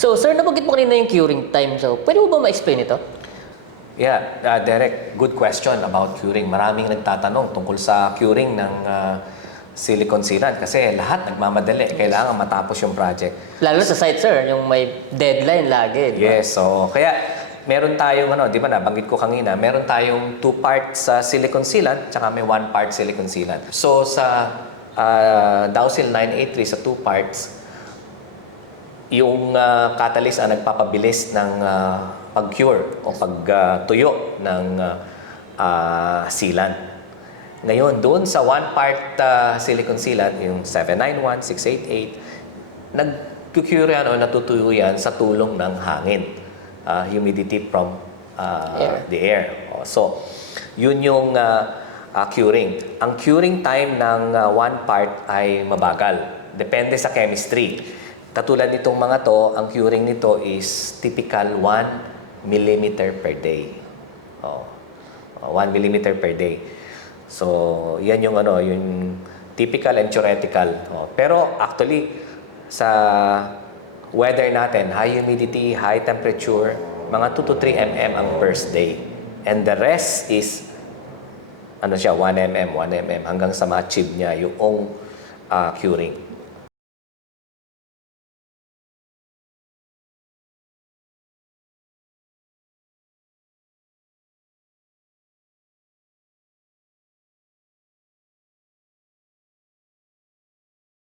So, sir, nabanggit mo kanina yung curing time. So, pwede mo ba ma-explain ito? Yeah, Derek, good question about curing. Maraming nagtatanong tungkol sa curing ng silicon sealant kasi lahat nagmamadali. Kailangan matapos yung project. Lalo sa site, sir, yung may deadline lagi. Di ba? Yes, so kaya meron tayong di ba nabanggit ko kanina, meron tayong 2 parts sa silicon sealant tsaka may 1 part silicon sealant. So sa Dowsil 983 sa 2 parts, yung catalyst ang nagpapabilis ng pag-cure o pagtuyo ng sealant. Ngayon, doon sa 1 part silicon sealant, yung 791, 688, nag-cure yan o natutuyo yan sa tulong ng hangin. Humidity from the air. So, yun yung curing. Ang curing time ng 1 part ay mabagal. Depende sa chemistry. Katulad nitong mga to, ang curing nito is typical 1 millimeter per day. 1 millimeter per day. So, yan yung yung typical and theoretical. Pero actually, sa weather natin, high humidity, high temperature, mga 2 to 3 mm ang first day. And the rest is 1 mm, 1 mm hanggang sa ma-achieve niya yung curing.